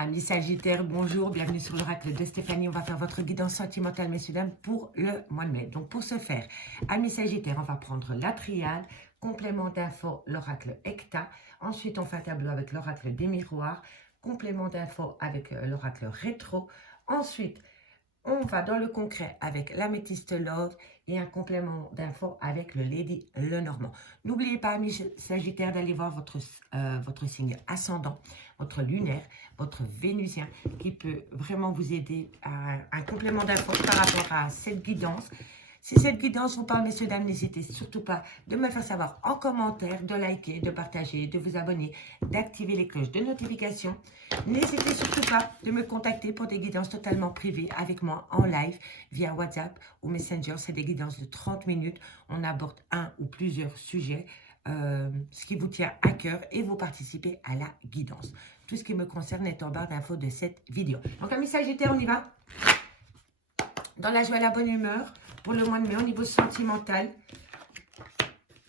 Amis Sagittaires, bonjour, bienvenue sur l'oracle de Stéphanie. On va faire votre guidance sentimentale, messieurs, dames, pour le mois de mai. Donc, pour ce faire, amis Sagittaires, on va prendre la triade, complément d'info, l'oracle Hecta. Ensuite, on fait un tableau avec l'oracle des miroirs, complément d'info avec l'oracle rétro. Ensuite, on va dans le concret avec l'améthyste Love et un complément d'info avec le Lady Lenormand. N'oubliez pas, amis Sagittaires, d'aller voir votre signe ascendant, votre lunaire, votre vénusien, qui peut vraiment vous aider à un complément d'info par rapport à cette guidance. Si cette guidance vous parle, messieurs, dames, n'hésitez surtout pas de me faire savoir en commentaire, de liker, de partager, de vous abonner, d'activer les cloches de notification. N'hésitez surtout pas de me contacter pour des guidances totalement privées avec moi en live via WhatsApp ou Messenger. C'est des guidances de 30 minutes. On aborde un ou plusieurs sujets, ce qui vous tient à cœur et vous participez à la guidance. Tout ce qui me concerne est en barre d'infos de cette vidéo. Donc, amis Sagittaires, on y va. Dans la joie et la bonne humeur, pour le mois de mai, au niveau sentimental,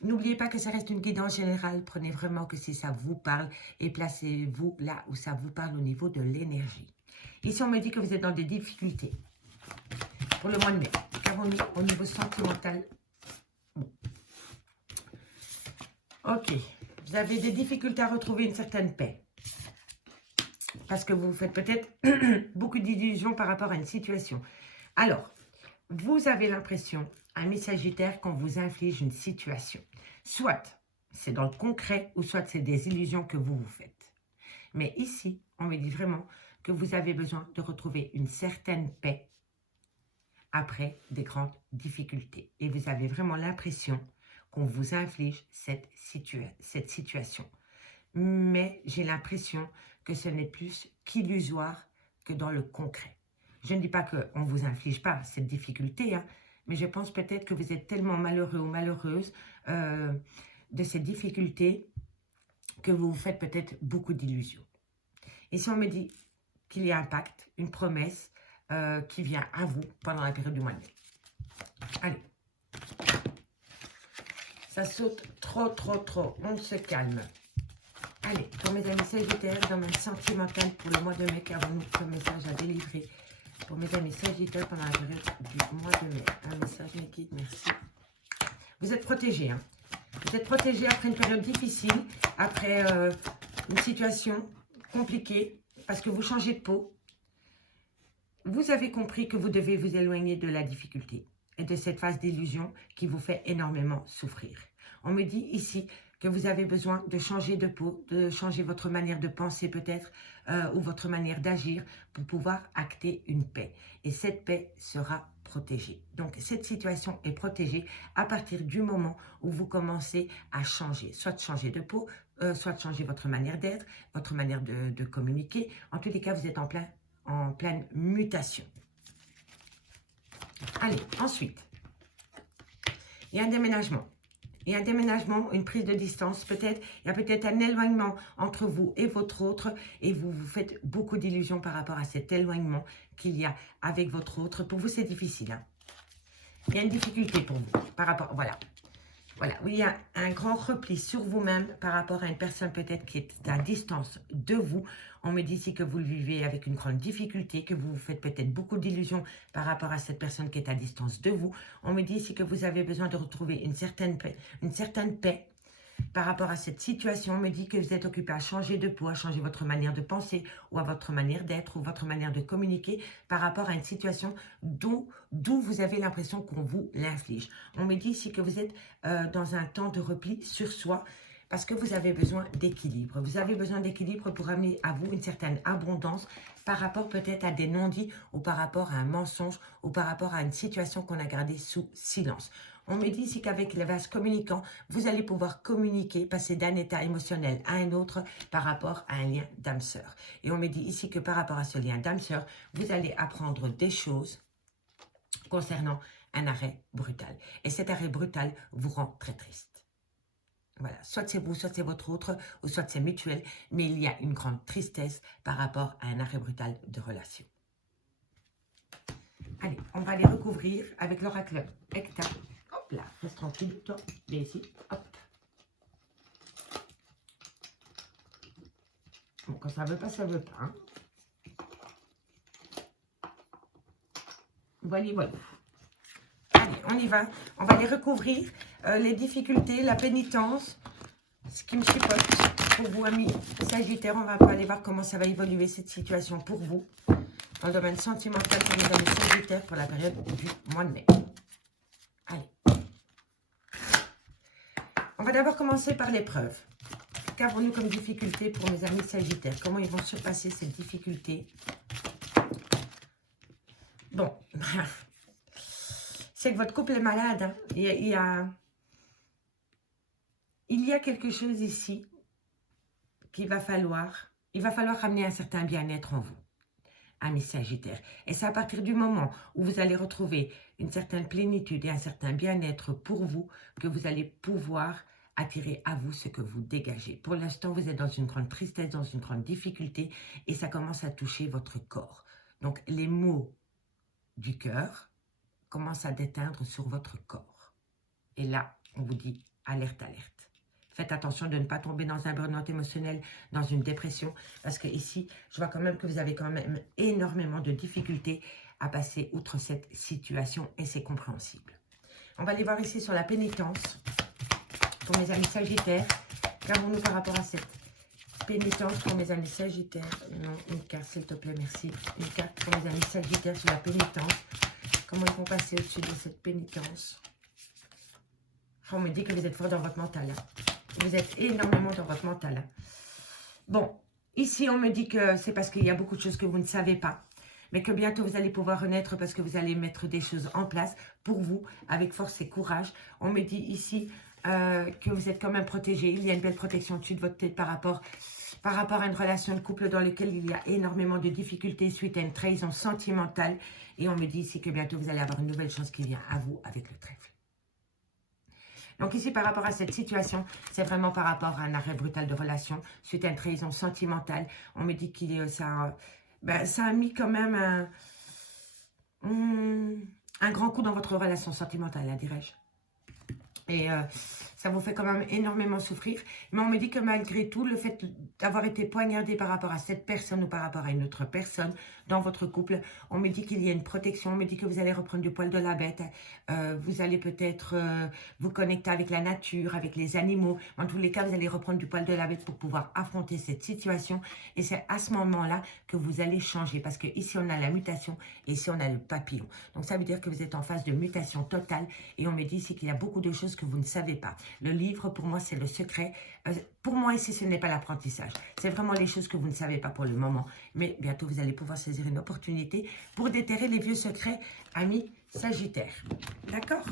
n'oubliez pas que ça reste une guidance générale. Prenez vraiment que si ça vous parle et placez-vous là où ça vous parle au niveau de l'énergie. Ici, on me dit que vous êtes dans des difficultés pour le mois de mai. Qu'avons-nous au niveau sentimental? Ok, vous avez des difficultés à retrouver une certaine paix. Parce que vous faites peut-être beaucoup d'illusions par rapport à une situation. Alors, vous avez l'impression, amis Sagittaires, qu'on vous inflige une situation. Soit c'est dans le concret, ou soit c'est des illusions que vous vous faites. Mais ici, on me dit vraiment que vous avez besoin de retrouver une certaine paix après des grandes difficultés. Et vous avez vraiment l'impression qu'on vous inflige cette situation. Mais j'ai l'impression que ce n'est plus qu'illusoire que dans le concret. Je ne dis pas qu'on ne vous inflige pas cette difficulté, hein, mais je pense peut-être que vous êtes tellement malheureux ou malheureuse de ces difficultés que vous vous faites peut-être beaucoup d'illusions. Et si on me dit qu'il y a un pacte, une promesse qui vient à vous pendant la période du mois de mai. Allez. Ça saute trop. On se calme. Allez, pour mes amis Sagittaires, domaine sentimental pour le mois de mai, qu'avons-nous comme message à délivrer pour mes amis Sagittaires pendant la période du mois de mai? Un message, mes guides, merci. Vous êtes protégés, hein. Vous êtes protégés après une période difficile, après une situation compliquée, parce que vous changez de peau. Vous avez compris que vous devez vous éloigner de la difficulté et de cette phase d'illusion qui vous fait énormément souffrir. On me dit ici que vous avez besoin de changer de peau, de changer votre manière de penser peut-être, ou votre manière d'agir pour pouvoir acter une paix. Et cette paix sera protégée. Donc, cette situation est protégée à partir du moment où vous commencez à changer. Soit de changer de peau, soit de changer votre manière d'être, votre manière de communiquer. En tous les cas, vous êtes en pleine mutation. Allez, ensuite, il y a un déménagement. Il y a un déménagement, une prise de distance, peut-être. Il y a peut-être un éloignement entre vous et votre autre. Et vous vous faites beaucoup d'illusions par rapport à cet éloignement qu'il y a avec votre autre. Pour vous, c'est difficile, hein. Il y a une difficulté pour vous par rapport... Voilà. Voilà, il y a un grand repli sur vous-même par rapport à une personne peut-être qui est à distance de vous. On me dit ici que vous le vivez avec une grande difficulté, que vous vous faites peut-être beaucoup d'illusions par rapport à cette personne qui est à distance de vous. On me dit ici que vous avez besoin de retrouver une certaine paix par rapport à cette situation. On me dit que vous êtes occupé à changer de peau, à changer votre manière de penser ou à votre manière d'être ou votre manière de communiquer par rapport à une situation d'où vous avez l'impression qu'on vous l'inflige. On me dit ici que vous êtes dans un temps de repli sur soi parce que vous avez besoin d'équilibre. Vous avez besoin d'équilibre pour amener à vous une certaine abondance par rapport peut-être à des non-dits ou par rapport à un mensonge ou par rapport à une situation qu'on a gardée sous silence. On me dit ici qu'avec les vases communicants, vous allez pouvoir communiquer, passer d'un état émotionnel à un autre par rapport à un lien d'âme-sœur. Et on me dit ici que par rapport à ce lien d'âme-sœur, vous allez apprendre des choses concernant un arrêt brutal. Et cet arrêt brutal vous rend très triste. Voilà, soit c'est vous, soit c'est votre autre, ou soit c'est mutuel, mais il y a une grande tristesse par rapport à un arrêt brutal de relation. Allez, on va les recouvrir avec l'oracle Hecta. Hop là, reste tranquille, toi, viens ici, hop. Bon, quand ça veut pas, ça veut pas. Hein. Voilà, voilà. Allez, on y va. On va les recouvrir. Les difficultés, la pénitence, ce qui me chipote pour vous, amis Sagittaires. On va aller voir comment ça va évoluer cette situation pour vous. Dans le domaine sentimental pour les amis Sagittaires pour la période du mois de mai. Allez. On va d'abord commencer par l'épreuve. Qu'avons-nous comme difficulté pour mes amis Sagittaires? Comment ils vont surpasser cette difficulté? Bon, c'est que votre couple est malade. Hein. Il y a quelque chose ici qu'il va falloir. Il va falloir ramener un certain bien-être en vous, amis Sagittaires. Et c'est à partir du moment où vous allez retrouver une certaine plénitude et un certain bien-être pour vous que vous allez pouvoir attirer à vous ce que vous dégagez. Pour l'instant, vous êtes dans une grande tristesse, dans une grande difficulté et ça commence à toucher votre corps. Donc, les maux du cœur commencent à déteindre sur votre corps. Et là, on vous dit alerte, alerte. Faites attention de ne pas tomber dans un burn-out émotionnel, dans une dépression, parce que ici, je vois quand même que vous avez quand même énormément de difficultés à passer outre cette situation et c'est compréhensible. On va aller voir ici sur la pénitence pour mes amis Sagittaires. Qu'avons-nous par rapport à cette pénitence pour mes amis Sagittaires? Non, une carte s'il te plaît, merci. Une carte pour mes amis Sagittaires sur la pénitence. Comment ils vont passer au-dessus de cette pénitence? Oh, on me dit que vous êtes fort dans votre mental. Hein. Vous êtes énormément dans votre mental. Hein. Bon, ici on me dit que c'est parce qu'il y a beaucoup de choses que vous ne savez pas. Mais que bientôt vous allez pouvoir renaître parce que vous allez mettre des choses en place pour vous avec force et courage. On me dit ici que vous êtes quand même protégé. Il y a une belle protection au-dessus de votre tête par rapport à une relation de couple dans laquelle il y a énormément de difficultés suite à une trahison sentimentale. Et on me dit ici que bientôt vous allez avoir une nouvelle chance qui vient à vous avec le trèfle. Donc ici, par rapport à cette situation, c'est vraiment par rapport à un arrêt brutal de relation suite à une trahison sentimentale. On me dit que ça a mis quand même un grand coup dans votre relation sentimentale, dirais-je. Et ça vous fait quand même énormément souffrir. Mais on me dit que malgré tout, le fait d'avoir été poignardé par rapport à cette personne ou par rapport à une autre personne dans votre couple, on me dit qu'il y a une protection. On me dit que vous allez reprendre du poil de la bête. Vous allez peut-être vous connecter avec la nature, avec les animaux. En tous les cas, vous allez reprendre du poil de la bête pour pouvoir affronter cette situation. Et c'est à ce moment-là que vous allez changer. Parce que ici, on a la mutation et ici, on a le papillon. Donc, ça veut dire que vous êtes en phase de mutation totale. Et on me dit ici qu'il y a beaucoup de choses que vous ne savez pas. Le livre, pour moi, c'est le secret. Pour moi, ici, ce n'est pas l'apprentissage. C'est vraiment les choses que vous ne savez pas pour le moment. Mais bientôt, vous allez pouvoir saisir une opportunité pour déterrer les vieux secrets, amis Sagittaires. D'accord?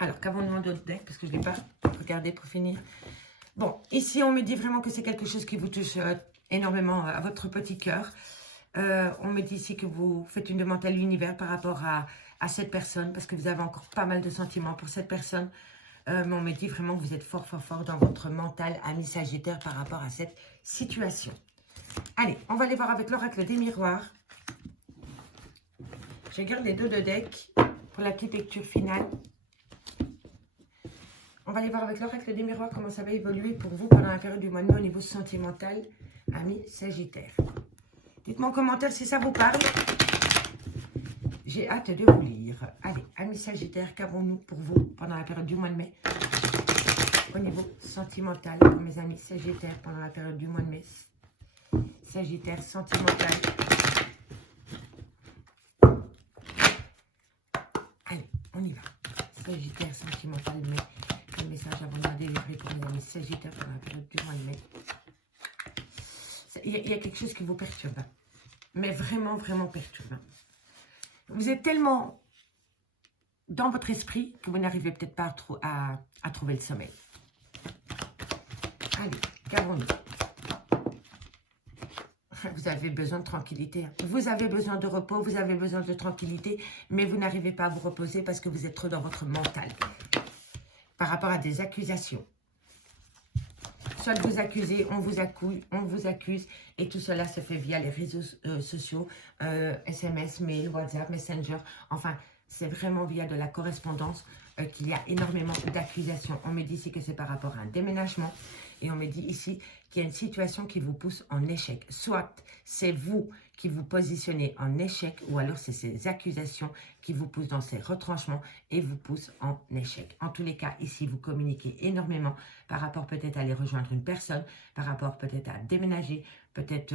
Alors, qu'avons-nous d'autre deck? Parce que je ne l'ai pas regardé pour finir. Bon, ici, on me dit vraiment que c'est quelque chose qui vous touche énormément à votre petit cœur. On me dit ici que vous faites une demande à l'univers par rapport à cette personne, parce que vous avez encore pas mal de sentiments pour cette personne. Mais on me dit vraiment que vous êtes fort, fort, fort dans votre mental, ami Sagittaire, par rapport à cette situation. Allez, on va aller voir avec l'oracle des miroirs. Je garde les deux de deck pour la petite lecture finale. On va aller voir avec l'oracle des miroirs comment ça va évoluer pour vous pendant la période du mois de mai au niveau sentimental, ami Sagittaire. Dites-moi en commentaire si ça vous parle. J'ai hâte de vous lire. Allez, amis Sagittaire, qu'avons-nous pour vous pendant la période du mois de mai au niveau sentimental pour mes amis Sagittaire pendant la période du mois de mai. Sagittaire sentimental. Allez, on y va. Sagittaire sentimental, mais le message avant de délivrer pour mes amis Sagittaire pendant la période du mois de mai. Il y a quelque chose qui vous perturbe, mais vraiment, vraiment perturbant. Vous êtes tellement dans votre esprit que vous n'arrivez peut-être pas à trouver le sommeil. Allez, qu'avons-nous? Vous avez besoin de tranquillité. Vous avez besoin de repos, vous avez besoin de tranquillité, mais vous n'arrivez pas à vous reposer parce que vous êtes trop dans votre mental. Par rapport à des accusations. Soit vous accusez, on vous accuse, et tout cela se fait via les réseaux sociaux, SMS, mail, WhatsApp, Messenger. Enfin, c'est vraiment via de la correspondance qu'il y a énormément d'accusations. On me dit ici que c'est par rapport à un déménagement. Et on me dit ici qu'il y a une situation qui vous pousse en échec. Soit c'est vous qui vous positionnez en échec, ou alors c'est ces accusations qui vous poussent dans ces retranchements et vous poussent en échec. En tous les cas, ici, vous communiquez énormément par rapport peut-être à aller rejoindre une personne, par rapport peut-être à déménager, peut-être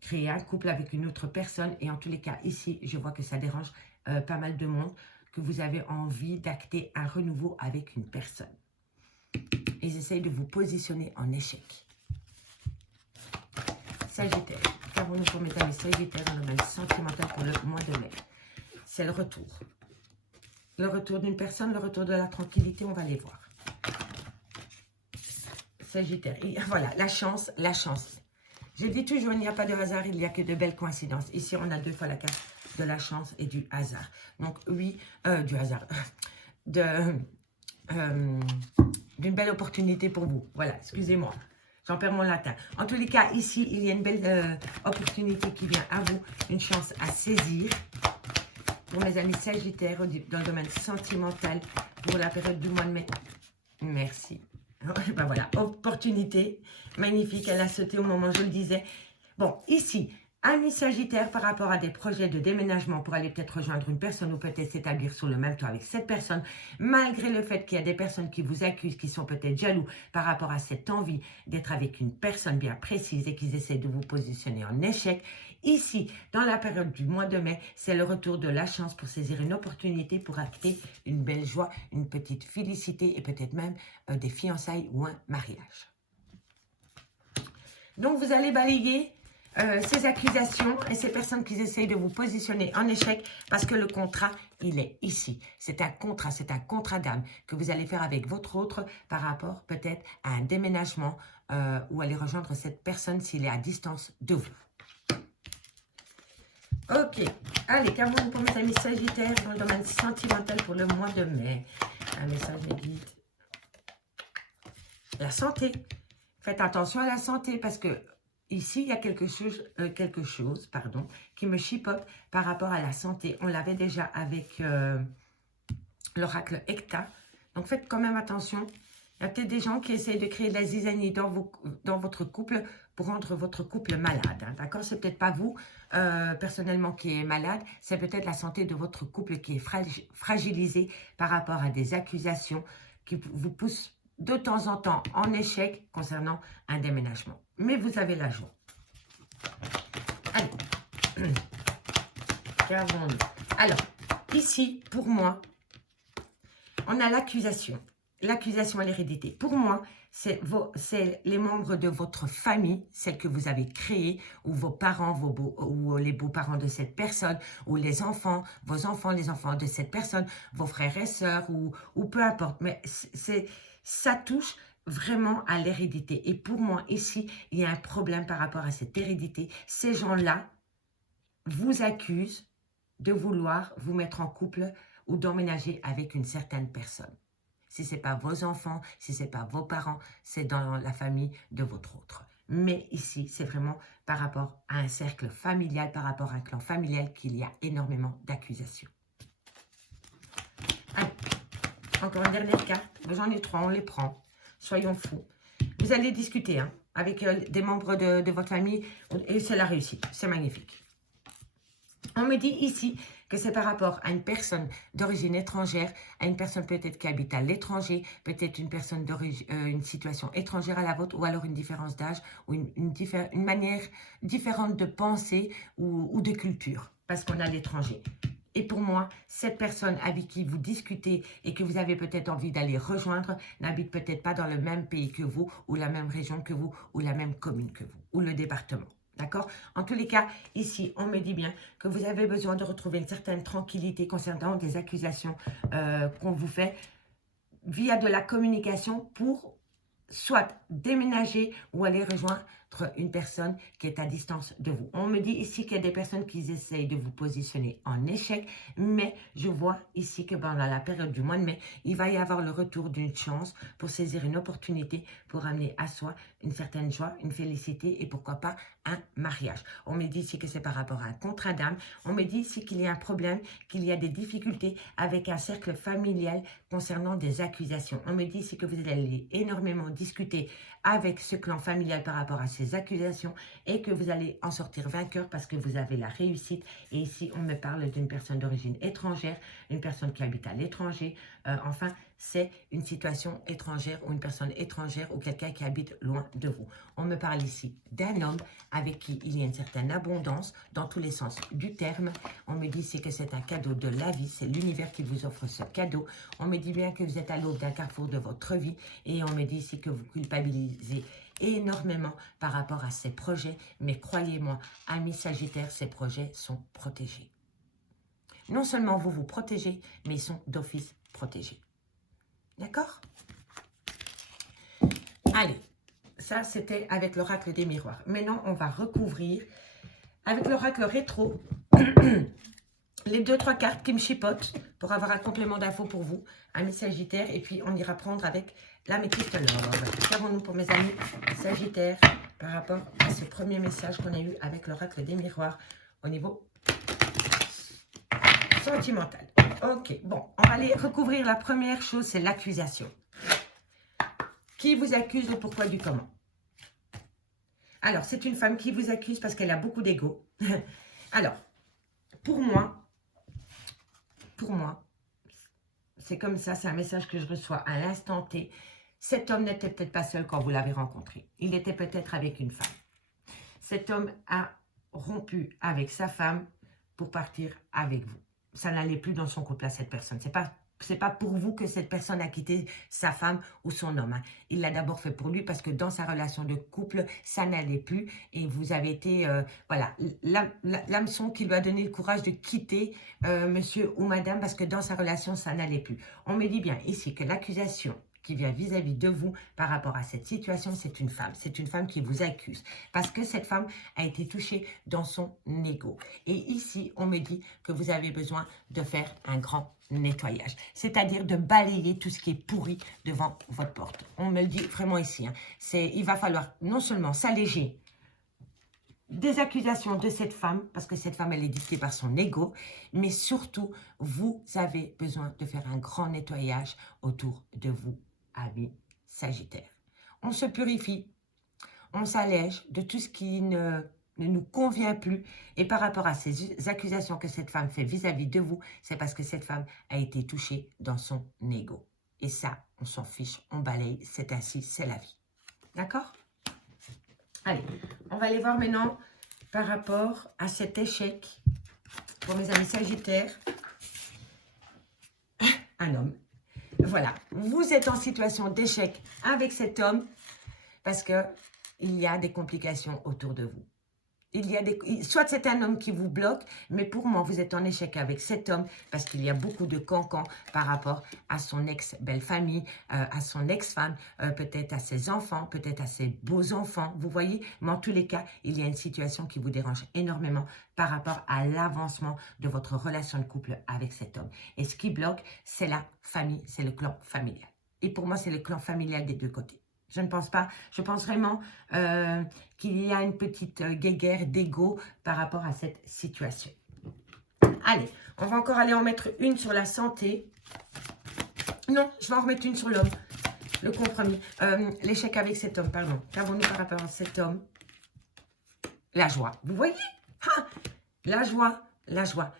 créer un couple avec une autre personne. Et en tous les cas, ici, je vois que ça dérange pas mal de monde, que vous avez envie d'acter un renouveau avec une personne. Ils essayent de vous positionner en échec. Sagittaire. Qu'avons-nous pour mes amis Sagittaire dans le domaine sentimental pour le mois de mai? C'est le retour. Le retour d'une personne, le retour de la tranquillité, on va les voir. Sagittaire. Et voilà, la chance, la chance. Je dis toujours, il n'y a pas de hasard, il n'y a que de belles coïncidences. Ici, on a 2 fois la carte de la chance et du hasard. Donc, oui, du hasard. D'une belle opportunité pour vous. Voilà, excusez-moi. J'en perds mon latin. En tous les cas, ici, il y a une belle opportunité qui vient à vous. Une chance à saisir. Pour mes amis Sagittaires, dans le domaine sentimental, pour la période du mois de mai. Merci. Ben voilà, opportunité magnifique. Elle a sauté au moment où je le disais. Bon, ici, amis Sagittaire, par rapport à des projets de déménagement pour aller peut-être rejoindre une personne ou peut-être s'établir sous le même toit avec cette personne, malgré le fait qu'il y a des personnes qui vous accusent, qui sont peut-être jaloux par rapport à cette envie d'être avec une personne bien précise et qu'ils essaient de vous positionner en échec. Ici, dans la période du mois de mai, c'est le retour de la chance pour saisir une opportunité pour acter une belle joie, une petite félicité et peut-être même des fiançailles ou un mariage. Donc, vous allez balayer ces accusations et ces personnes qui essayent de vous positionner en échec parce que le contrat, il est ici. C'est un contrat d'âme que vous allez faire avec votre autre par rapport peut-être à un déménagement ou aller rejoindre cette personne s'il est à distance de vous. Ok, allez, qu'avons-nous pour mes amis Sagittaires dans le domaine sentimental pour le mois de mai? Un message de guide. La santé. Faites attention à la santé parce que ici, il y a quelque chose qui me chipote par rapport à la santé. On l'avait déjà avec l'oracle Hecta. Donc, faites quand même attention. Il y a peut-être des gens qui essayent de créer de la zizanie dans votre couple pour rendre votre couple malade. Hein, d'accord? C'est peut-être pas vous, personnellement, qui est malade. C'est peut-être la santé de votre couple qui est fragilisée par rapport à des accusations qui vous poussent de temps en temps en échec concernant un déménagement. Mais vous avez la joie. Allez. Qu'avons-nous? Alors, ici, pour moi, on a l'accusation. L'accusation à l'hérédité. Pour moi, c'est les membres de votre famille, celle que vous avez créée, ou vos parents, ou les beaux-parents de cette personne, ou les enfants, vos enfants, les enfants de cette personne, vos frères et sœurs, ou peu importe. Mais ça touche vraiment à l'hérédité. Et pour moi, ici, il y a un problème par rapport à cette hérédité. Ces gens-là vous accusent de vouloir vous mettre en couple ou d'emménager avec une certaine personne. Si ce n'est pas vos enfants, si ce n'est pas vos parents, c'est dans la famille de votre autre. Mais ici, c'est vraiment par rapport à un cercle familial, par rapport à un clan familial qu'il y a énormément d'accusations. Allez, encore une dernière carte. J'en ai 3, on les prend. Soyons fous. Vous allez discuter hein, avec des membres de votre famille et c'est la réussite. C'est magnifique. On me dit ici que c'est par rapport à une personne d'origine étrangère, à une personne peut-être qui habite à l'étranger, peut-être une personne une situation étrangère à la vôtre, ou alors une différence d'âge, ou une manière différente de penser ou de culture, parce qu'on a l'étranger. Et pour moi, cette personne avec qui vous discutez et que vous avez peut-être envie d'aller rejoindre n'habite peut-être pas dans le même pays que vous, ou la même région que vous, ou la même commune que vous, ou le département. D'accord? En tous les cas, ici, on me dit bien que vous avez besoin de retrouver une certaine tranquillité concernant des accusations qu'on vous fait via de la communication pour soit déménager ou aller rejoindre une personne qui est à distance de vous. On me dit ici qu'il y a des personnes qui essayent de vous positionner en échec, mais je vois ici que pendant la période du mois de mai, il va y avoir le retour d'une chance pour saisir une opportunité pour amener à soi une certaine joie, une félicité et pourquoi pas un mariage. On me dit ici que c'est par rapport à un contrat d'âme. On me dit ici qu'il y a un problème, qu'il y a des difficultés avec un cercle familial concernant des accusations. On me dit ici que vous allez énormément discuter avec ce clan familial par rapport à ces accusations et que vous allez en sortir vainqueur parce que vous avez la réussite. Et ici, on me parle d'une personne d'origine étrangère, une personne qui habite à l'étranger. Enfin, c'est une situation étrangère ou une personne étrangère ou quelqu'un qui habite loin de vous. On me parle ici d'un homme avec qui il y a une certaine abondance dans tous les sens du terme. On me dit ici que c'est un cadeau de la vie, c'est l'univers qui vous offre ce cadeau. On me dit bien que vous êtes à l'aube d'un carrefour de votre vie et on me dit ici que vous culpabilisez énormément par rapport à ces projets, mais croyez-moi, amis Sagittaires, ces projets sont protégés. Non seulement vous vous protégez, mais ils sont d'office protégés. D'accord? Allez, ça c'était avec l'oracle des miroirs. Maintenant, on va recouvrir avec l'oracle rétro les 2-3 cartes qui me chipotent pour avoir un complément d'infos pour vous, amis Sagittaires. Et puis, on ira prendre avec l'améthyste love. Qu'avons-nous pour mes amis Sagittaires par rapport à ce premier message qu'on a eu avec l'oracle des miroirs au niveau sentimental? Ok, bon, on va aller recouvrir la première chose, c'est l'accusation. Qui vous accuse, au pourquoi du comment? Alors, c'est une femme qui vous accuse parce qu'elle a beaucoup d'ego. Alors, pour moi, c'est comme ça, c'est un message que je reçois à l'instant T. Cet homme n'était peut-être pas seul quand vous l'avez rencontré. Il était peut-être avec une femme. Cet homme a rompu avec sa femme pour partir avec vous. Ça n'allait plus dans son couple à cette personne. C'est pas pour vous que cette personne a quitté sa femme ou son homme. Hein. Il l'a d'abord fait pour lui parce que dans sa relation de couple, ça n'allait plus. Et vous avez été, voilà, l'hameçon qui lui a donné le courage de quitter monsieur ou madame parce que dans sa relation, ça n'allait plus. On me dit bien ici que l'accusation qui vient vis-à-vis de vous par rapport à cette situation, c'est une femme. C'est une femme qui vous accuse. Parce que cette femme a été touchée dans son ego. Et ici, on me dit que vous avez besoin de faire un grand nettoyage. C'est-à-dire de balayer tout ce qui est pourri devant votre porte. On me le dit vraiment ici. Hein. Il va falloir non seulement s'alléger des accusations de cette femme, parce que cette femme, elle est dictée par son ego, mais surtout, vous avez besoin de faire un grand nettoyage autour de vous, amis Sagittaires. On se purifie, on s'allège de tout ce qui ne nous convient plus. Et par rapport à ces accusations que cette femme fait vis-à-vis de vous, c'est parce que cette femme a été touchée dans son ego. Et ça, on s'en fiche, on balaye, c'est ainsi, c'est la vie. D'accord ? Allez, on va aller voir maintenant par rapport à cet échec pour mes amis Sagittaires. Un homme. Voilà, vous êtes en situation d'échec avec cet homme parce qu'il y a des complications autour de vous. Soit c'est un homme qui vous bloque, mais pour moi, vous êtes en échec avec cet homme parce qu'il y a beaucoup de cancans par rapport à son ex-belle-famille, à son ex-femme, peut-être à ses enfants, peut-être à ses beaux-enfants, vous voyez. Mais en tous les cas, il y a une situation qui vous dérange énormément par rapport à l'avancement de votre relation de couple avec cet homme. Et ce qui bloque, c'est la famille, c'est le clan familial. Et pour moi, c'est le clan familial des deux côtés. Je ne pense pas. Je pense vraiment qu'il y a une petite guéguerre d'ego par rapport à cette situation. Allez, on va encore aller en mettre une sur la santé. Non, je vais en remettre une sur l'homme. Le compromis. L'échec avec cet homme, pardon. Qu'avons-nous par rapport à cet homme? La joie. Vous voyez? Ah, la joie, la joie.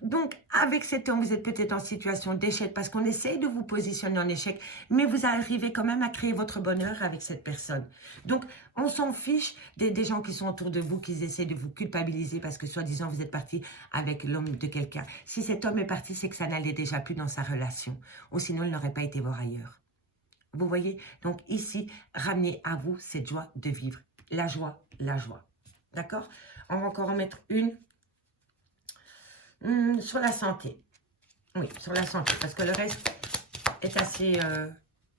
Donc, avec cet homme, vous êtes peut-être en situation d'échec parce qu'on essaye de vous positionner en échec, mais vous arrivez quand même à créer votre bonheur avec cette personne. Donc, on s'en fiche des gens qui sont autour de vous, qui essaient de vous culpabiliser parce que, soi-disant, vous êtes parti avec l'homme de quelqu'un. Si cet homme est parti, c'est que ça n'allait déjà plus dans sa relation. Ou sinon, il n'aurait pas été voir ailleurs. Vous voyez? Donc, ici, ramenez à vous cette joie de vivre. La joie, la joie. D'accord? On va encore en mettre une. Sur la santé. Oui, sur la santé. Parce que le reste est assez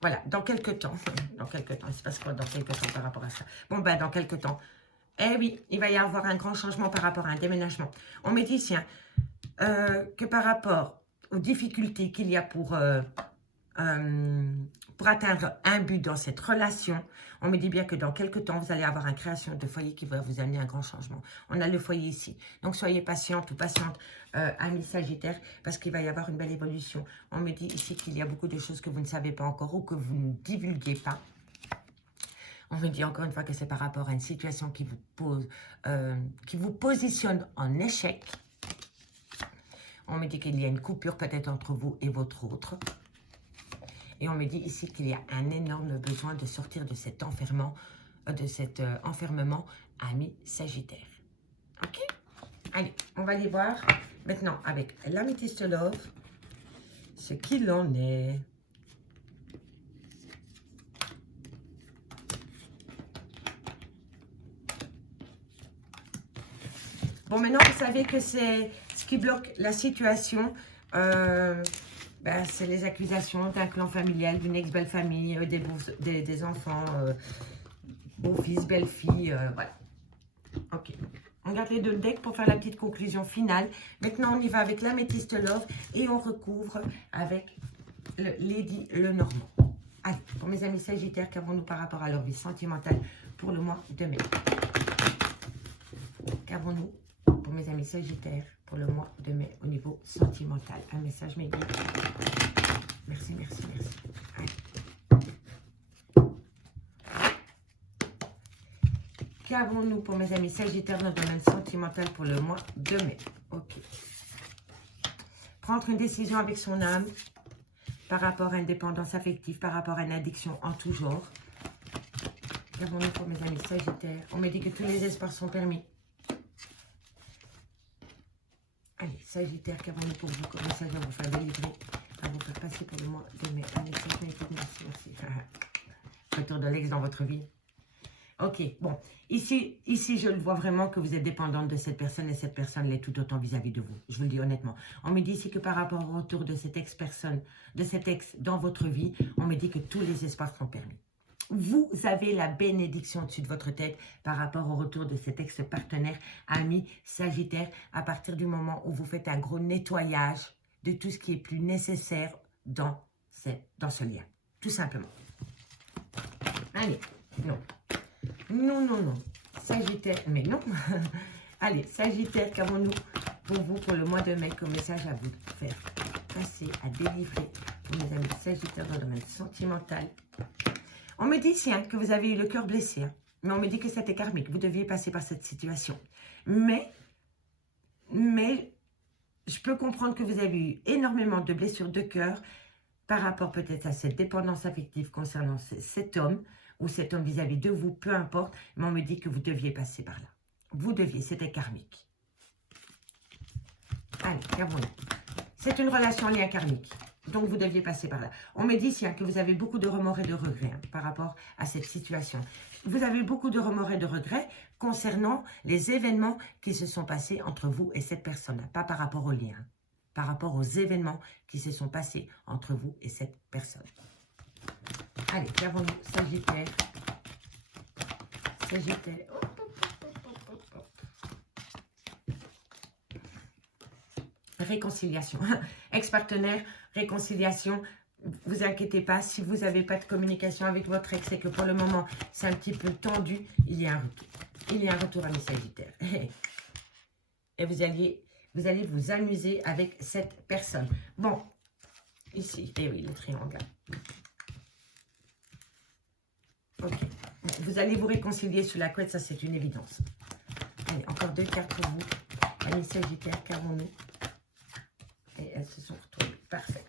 Voilà, dans quelques temps. Dans quelques temps, il se passe quoi dans quelques temps par rapport à ça? Bon, ben, dans quelques temps. Eh oui, il va y avoir un grand changement par rapport à un déménagement. On me dit, tiens, que par rapport aux difficultés qu'il y a pour atteindre un but dans cette relation, on me dit bien que dans quelques temps, vous allez avoir une création de foyer qui va vous amener un grand changement. On a le foyer ici. Donc, soyez patiente ou patiente, amis Sagittaire, parce qu'il va y avoir une belle évolution. On me dit ici qu'il y a beaucoup de choses que vous ne savez pas encore ou que vous ne divulguez pas. On me dit encore une fois que c'est par rapport à une situation qui vous positionne en échec. On me dit qu'il y a une coupure peut-être entre vous et votre autre. Et on me dit ici qu'il y a un énorme besoin de sortir de cet enfermement, ami Sagittaire. Ok? Allez, on va aller voir maintenant avec l'Amethyst Love ce qu'il en est. Bon, maintenant, vous savez que c'est ce qui bloque la situation. Ben, c'est les accusations d'un clan familial, d'une ex-belle-famille, des enfants, beau-fils, belle-fille, voilà. Ok. On garde les deux decks pour faire la petite conclusion finale. Maintenant, on y va avec l'Amethyst Love et on recouvre avec le Lady Lenormand. Allez, pour mes amis Sagittaires, qu'avons-nous par rapport à leur vie sentimentale pour le mois de mai? Qu'avons-nous pour mes amis Sagittaires pour le mois de mai au niveau sentimental? Un message, mes guides. Merci, merci, merci. Allez. Qu'avons-nous pour mes amis Sagittaires dans le domaine sentimental pour le mois de mai? Ok. Prendre une décision avec son âme par rapport à une dépendance affective, par rapport à une addiction en tout genre. Qu'avons-nous pour mes amis Sagittaires? On me dit que tous les espoirs sont permis. Allez, Sagittaire, qu'avons-nous pour vous comme message à vous faire délivrer, à vous faire passer pour le mois de mai? Allez, merci, merci. Retour de l'ex dans votre vie. Ok, bon, ici, je le vois vraiment que vous êtes dépendante de cette personne et cette personne l'est tout autant vis-à-vis de vous. Je vous le dis honnêtement. On me dit ici que par rapport au retour de cette ex-personne, de cet ex dans votre vie, on me dit que tous les espoirs sont permis. Vous avez la bénédiction au-dessus de votre tête par rapport au retour de cet ex-partenaire, ami Sagittaire, à partir du moment où vous faites un gros nettoyage de tout ce qui est plus nécessaire dans ce lien. Tout simplement. Allez, non. Non, non, non. Sagittaire, mais non. Allez, Sagittaire, qu'avons-nous pour vous pour le mois de mai comme message à vous faire passer, à délivrer pour mes amis Sagittaire dans le domaine sentimental? On me dit, tiens, que vous avez eu le cœur blessé, hein, mais on me dit que c'était karmique. Vous deviez passer par cette situation. Mais, je peux comprendre que vous avez eu énormément de blessures de cœur par rapport peut-être à cette dépendance affective concernant cet homme ou cet homme vis-à-vis de vous, peu importe, mais on me dit que vous deviez passer par là. Vous deviez, c'était karmique. Allez, qu'avons-nous? C'est une relation en lien karmique. Donc, vous deviez passer par là. On me dit, tiens, que vous avez beaucoup de remords et de regrets hein, par rapport à cette situation. Vous avez beaucoup de remords et de regrets concernant les événements qui se sont passés entre vous et cette personne. Pas par rapport au lien, par rapport aux événements qui se sont passés entre vous et cette personne. Allez, qu'avons-nous? Sagittaire. Sagittaire. Réconciliation. Ex-partenaire, réconciliation. Vous inquiétez pas, si vous n'avez pas de communication avec votre ex et que pour le moment, c'est un petit peu tendu, il y a un retour. Il y a un retour, ami Sagittaire. Et vous allez vous amuser avec cette personne. Bon, ici, et oui, le triangle. Ok. Vous allez vous réconcilier sous la couette, ça c'est une évidence. Allez, encore deux cartes pour vous. Ami Sagittaire, qu'avons-nous? Et elles se sont retrouvées. Parfait.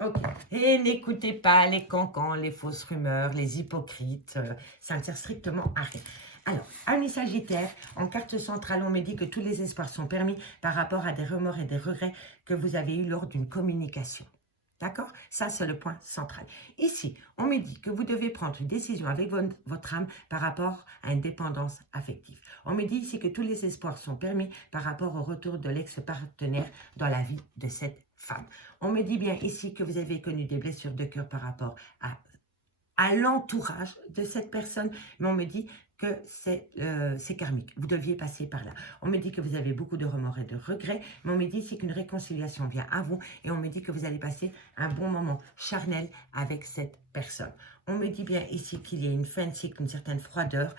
Ok. Et n'écoutez pas les cancans, les fausses rumeurs, les hypocrites. Ça ne sert strictement à rien. Alors, ami Sagittaire, en carte centrale, on me dit que tous les espoirs sont permis par rapport à des remords et des regrets que vous avez eus lors d'une communication. D'accord? Ça, c'est le point central. Ici, on me dit que vous devez prendre une décision avec votre âme par rapport à une dépendance affective. On me dit ici que tous les espoirs sont permis par rapport au retour de l'ex-partenaire dans la vie de cette femme. On me dit bien ici que vous avez connu des blessures de cœur par rapport à à l'entourage de cette personne, mais on me dit que c'est karmique. Vous deviez passer par là. On me dit que vous avez beaucoup de remords et de regrets, mais on me dit ici qu'une réconciliation vient à vous et on me dit que vous allez passer un bon moment charnel avec cette personne. On me dit bien ici qu'il y a une fin de cycle, une certaine froideur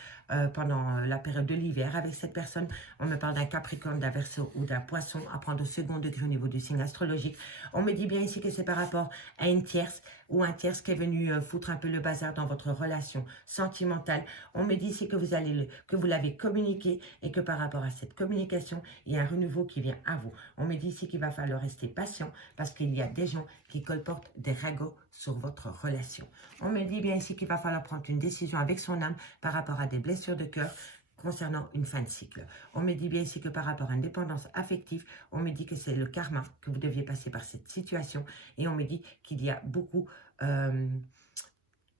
pendant la période de l'hiver avec cette personne. On me parle d'un Capricorne, d'un Verseau ou d'un Poisson à prendre au second degré au niveau du signe astrologique. On me dit bien ici que c'est par rapport à une tierce ou un tierce qui est venu foutre un peu le bazar dans votre relation sentimentale. On me dit ici que vous l'avez communiqué et que par rapport à cette communication, il y a un renouveau qui vient à vous. On me dit ici qu'il va falloir rester patient parce qu'il y a des gens qui colportent des ragots sur votre relation. On me dit bien ici qu'il va falloir prendre une décision avec son âme par rapport à des blessures de cœur concernant une fin de cycle. On me dit bien ici que par rapport à une dépendance affective, on me dit que c'est le karma, que vous deviez passer par cette situation. Et on me dit qu'il y a beaucoup...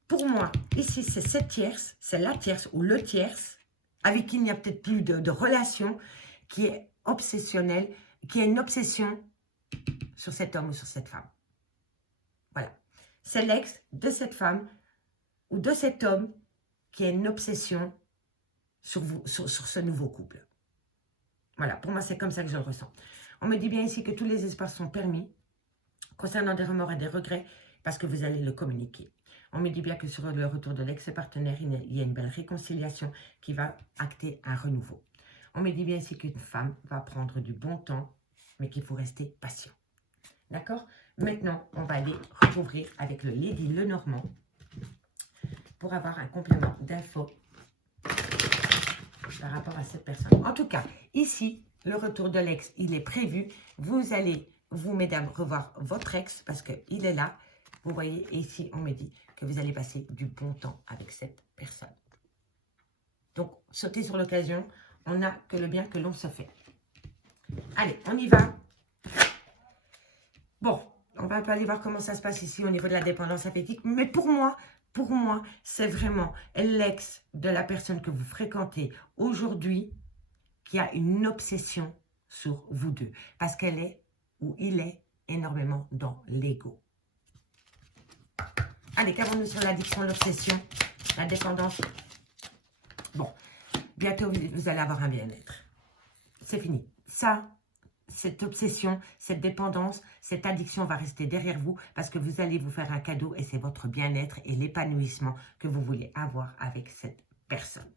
pour moi, ici, c'est cette tierce, c'est la tierce ou le tierce, avec qui il n'y a peut-être plus de relation, qui est obsessionnelle, qui a une obsession sur cet homme ou sur cette femme. Voilà. C'est l'ex de cette femme ou de cet homme qui a une obsession sur ce nouveau couple. Voilà, pour moi, c'est comme ça que je le ressens. On me dit bien ici que tous les espaces sont permis concernant des remords et des regrets parce que vous allez le communiquer. On me dit bien que sur le retour de l'ex-partenaire, il y a une belle réconciliation qui va acter un renouveau. On me dit bien ici qu'une femme va prendre du bon temps, mais qu'il faut rester patient. D'accord? Maintenant, on va aller recouvrir avec le Lady Lenormand pour avoir un complément d'infos par rapport à cette personne. En tout cas, ici, le retour de l'ex, il est prévu. Vous allez, vous, mesdames, revoir votre ex parce qu'il est là. Vous voyez, et ici, on me dit que vous allez passer du bon temps avec cette personne. Donc, sautez sur l'occasion. On n'a que le bien que l'on se fait. Allez, on y va. Bon, on va aller voir comment ça se passe ici au niveau de la dépendance affective. Mais pour moi, c'est vraiment l'ex de la personne que vous fréquentez aujourd'hui qui a une obsession sur vous deux. Parce qu'elle est, ou il est, énormément dans l'ego. Allez, qu'avons-nous sur l'addiction, l'obsession, la dépendance? Bon, bientôt, vous allez avoir un bien-être. C'est fini. Ça, cette obsession, cette dépendance, cette addiction va rester derrière vous parce que vous allez vous faire un cadeau et c'est votre bien-être et l'épanouissement que vous voulez avoir avec cette personne.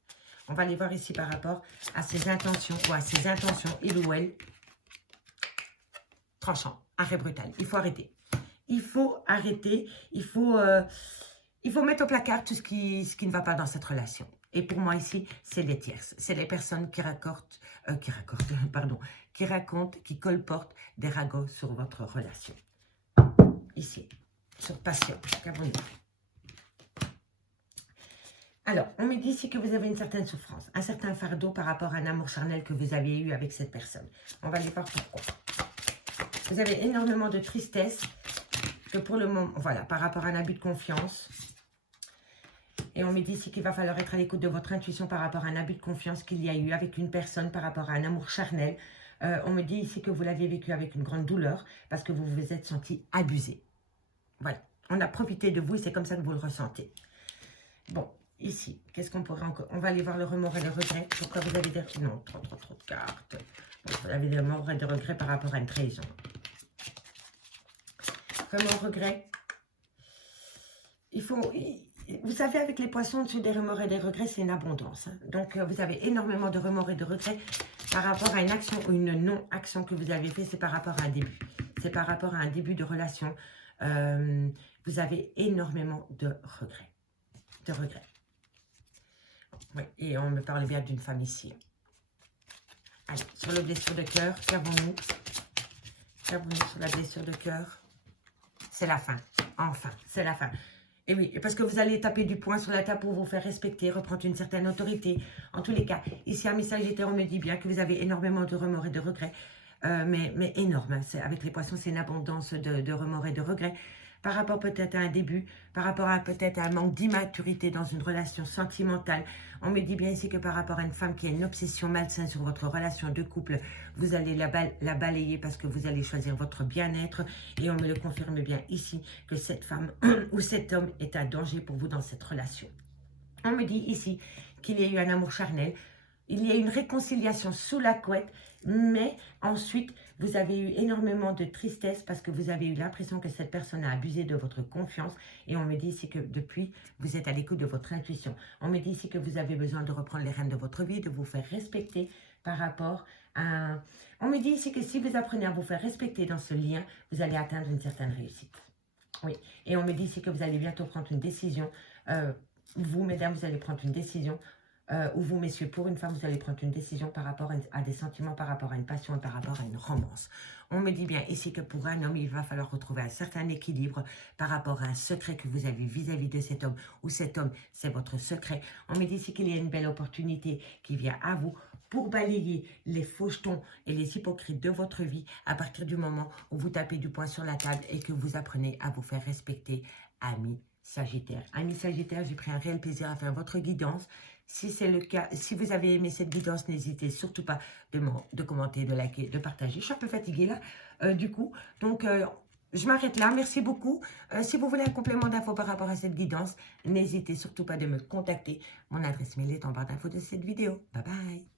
On va aller voir ici par rapport à ses intentions ou à ses intentions, il ou elle. Tranchant, arrêt brutal. Il faut arrêter. Il faut arrêter. Il faut mettre au placard tout ce qui ne va pas dans cette relation. Et pour moi ici, c'est les tierces. C'est les personnes qui racontent, qui colportent des ragots sur votre relation. Ici, sur passion. Qu'avons-nous? Alors, on me dit ici que vous avez une certaine souffrance, un certain fardeau par rapport à un amour charnel que vous avez eu avec cette personne. On va aller voir pourquoi. Vous avez énormément de tristesse que pour le moment, voilà, par rapport à un abus de confiance. Et on me dit ici qu'il va falloir être à l'écoute de votre intuition par rapport à un abus de confiance qu'il y a eu avec une personne, par rapport à un amour charnel. On me dit ici que vous l'aviez vécu avec une grande douleur parce que vous vous êtes senti abusé. Voilà, on a profité de vous et c'est comme ça que vous le ressentez. Bon, ici, qu'est-ce qu'on pourrait encore... On va aller voir le remords et le regret. Pourquoi vous avez des... Non, trop de cartes. Vous avez des remords et des regrets par rapport à une trahison. Remords, regret. Il faut... Vous savez, avec les poissons, au-dessus des remords et des regrets, c'est une abondance. Hein. Donc, vous avez énormément de remords et de regrets par rapport à une action ou une non-action que vous avez fait. C'est par rapport à un début. C'est par rapport à un début de relation. Vous avez énormément de regrets. Oui, et on me parle bien d'une femme ici. Allez, sur le blessure de cœur, qu'avons-nous? Qu'avons-nous sur la blessure de cœur? C'est la fin. Enfin, c'est la fin. Et oui, parce que vous allez taper du poing sur la table pour vous faire respecter, reprendre une certaine autorité. En tous les cas, ici, un message on me dit bien que vous avez énormément de remords et de regrets. Mais énorme. Hein. Avec les poissons, c'est une abondance de remords et de regrets. par rapport peut-être à un début, par rapport à peut-être un manque d'immaturité dans une relation sentimentale. On me dit bien ici que par rapport à une femme qui a une obsession malsaine sur votre relation de couple, vous allez la balayer parce que vous allez choisir votre bien-être. Et on me le confirme bien ici que cette femme ou cet homme est un danger pour vous dans cette relation. On me dit ici qu'il y a eu un amour charnel, il y a eu une réconciliation sous la couette, mais ensuite, vous avez eu énormément de tristesse parce que vous avez eu l'impression que cette personne a abusé de votre confiance. Et on me dit ici que depuis, vous êtes à l'écoute de votre intuition. On me dit ici que vous avez besoin de reprendre les rênes de votre vie, de vous faire respecter par rapport à... On me dit ici que si vous apprenez à vous faire respecter dans ce lien, vous allez atteindre une certaine réussite. Oui, et on me dit ici que vous allez bientôt prendre une décision. Vous, mesdames, vous allez prendre une décision. Ou vous, messieurs, pour une femme, vous allez prendre une décision par rapport à des sentiments, par rapport à une passion et par rapport à une romance. On me dit bien ici que pour un homme, il va falloir retrouver un certain équilibre par rapport à un secret que vous avez vis-à-vis de cet homme, ou cet homme, c'est votre secret. On me dit ici qu'il y a une belle opportunité qui vient à vous pour balayer les fauchetons et les hypocrites de votre vie à partir du moment où vous tapez du poing sur la table et que vous apprenez à vous faire respecter, amis Sagittaire. Amis Sagittaire, j'ai pris un réel plaisir à faire votre guidance. Si c'est le cas, si vous avez aimé cette guidance, n'hésitez surtout pas de commenter, de liker, de partager. Je suis un peu fatiguée là, du coup. Donc, je m'arrête là. Merci beaucoup. Si vous voulez un complément d'infos par rapport à cette guidance, n'hésitez surtout pas de me contacter. Mon adresse mail est en barre d'infos de cette vidéo. Bye bye.